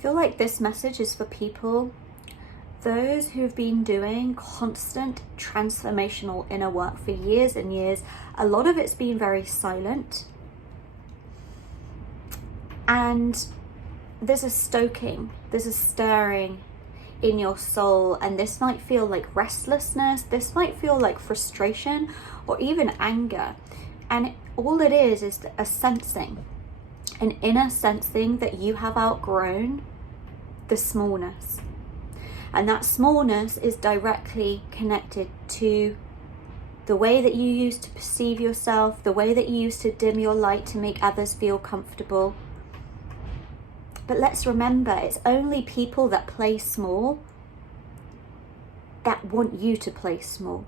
I feel like this message is for people, those who've been doing constant transformational inner work for years and years. A lot of it's been very silent. And there's a stoking, there's a stirring in your soul. And this might feel like restlessness. This might feel like frustration or even anger. And all it is a sensing, an inner sensing that you have outgrown the smallness. And that smallness is directly connected to the way that you used to perceive yourself, the way that you used to dim your light to make others feel comfortable. But let's remember, it's only people that play small that want you to play small.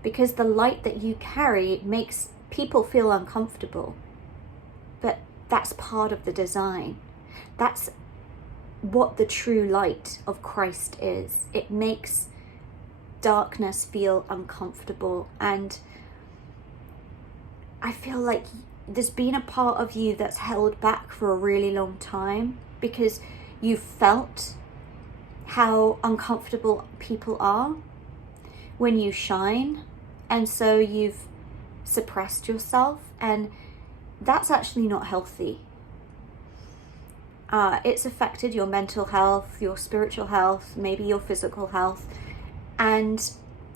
Because the light that you carry makes people feel uncomfortable. But that's part of the design. That's what the true light of Christ is. It makes darkness feel uncomfortable. And I feel like there's been a part of you that's held back for a really long time because you felt how uncomfortable people are when you shine, and so you've suppressed yourself, and that's actually not healthy. It's affected your mental health, your spiritual health, maybe your physical health. And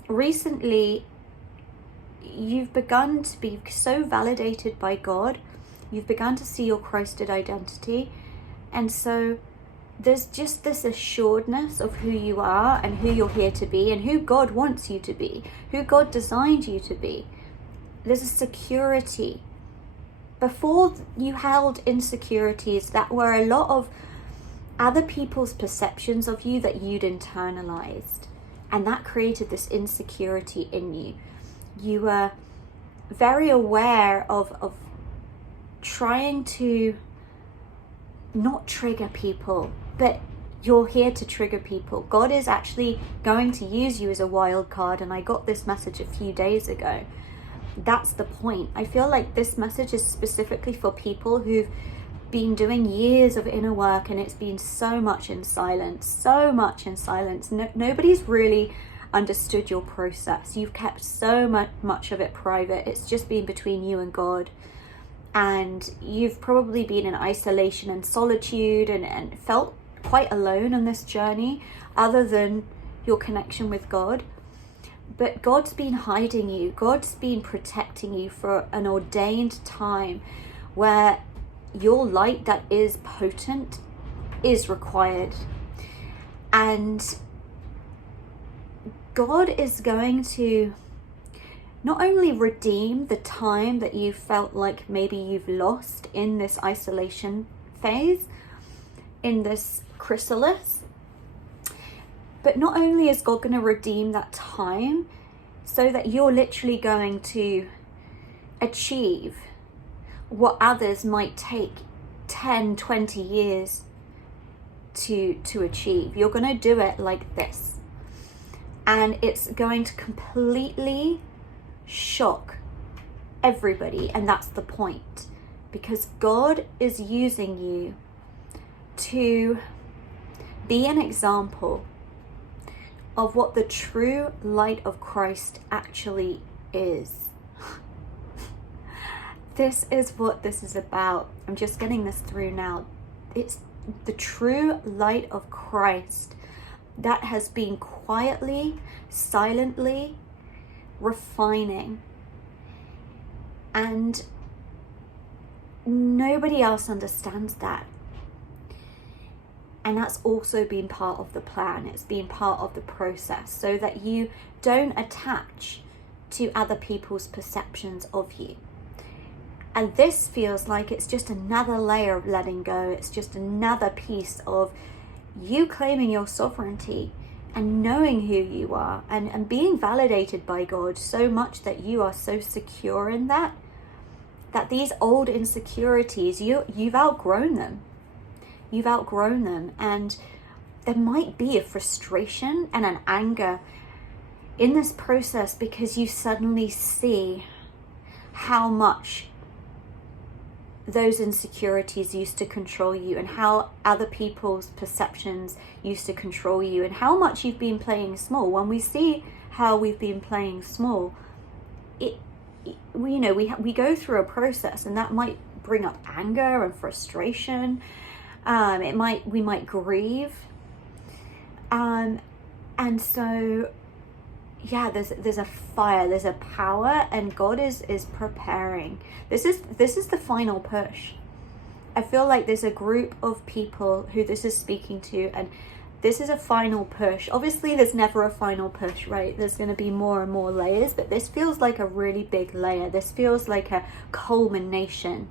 recently, you've begun to be so validated by God. You've begun to see your Christed identity. And so there's just this assuredness of who you are and who you're here to be and who God wants you to be, who God designed you to be. There's a security. Before, you held insecurities that were a lot of other people's perceptions of you that you'd internalized. And that created this insecurity in you. You were very aware of trying to not trigger people, but you're here to trigger people. God is actually going to use you as a wild card, and I got this message a few days ago. That's the point. I feel like this message is specifically for people who've been doing years of inner work, and it's been so much in silence. Nobody's really understood your process. You've kept so much of it private. It's just been between you and God. And you've probably been in isolation and solitude and felt quite alone on this journey, other than your connection with God. But God's been hiding you. God's been protecting you for an ordained time where your light that is potent is required. And God is going to not only redeem the time that you felt like maybe you've lost in this isolation phase, in this chrysalis, but not only is God going to redeem that time so that you're literally going to achieve what others might take 10, 20 years to achieve. You're going to do it like this. And it's going to completely shock everybody. And that's the point. Because God is using you to be an example of what the true light of Christ actually is. This is what this is about. I'm just getting this through now. It's the true light of Christ that has been quietly, silently refining. And nobody else understands that. And that's also been part of the plan. It's been part of the process so that you don't attach to other people's perceptions of you. And this feels like it's just another layer of letting go. It's just another piece of you claiming your sovereignty and knowing who you are and being validated by God so much that you are so secure in that these old insecurities, you've outgrown them. You've outgrown them, and there might be a frustration and an anger in this process because you suddenly see how much those insecurities used to control you, and how other people's perceptions used to control you, and how much you've been playing small. When we see how we've been playing small, we go through a process, and that might bring up anger and frustration. We might grieve, and so yeah, there's a fire, there's a power, and God is preparing. This is the final push. I feel like there's a group of people who this is speaking to, and this is a final push. Obviously, there's never a final push, right? There's going to be more and more layers, but this feels like a really big layer. This feels like a culmination.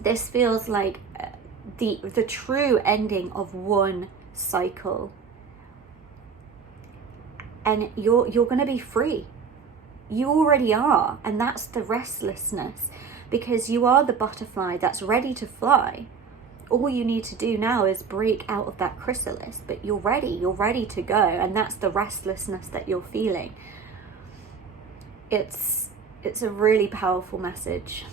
This feels like the true ending of one cycle. And you're going to be free. You already are. And that's the restlessness, because you are the butterfly that's ready to fly. All you need to do now is break out of that chrysalis, but you're ready to go. And that's the restlessness that you're feeling. It's a really powerful message.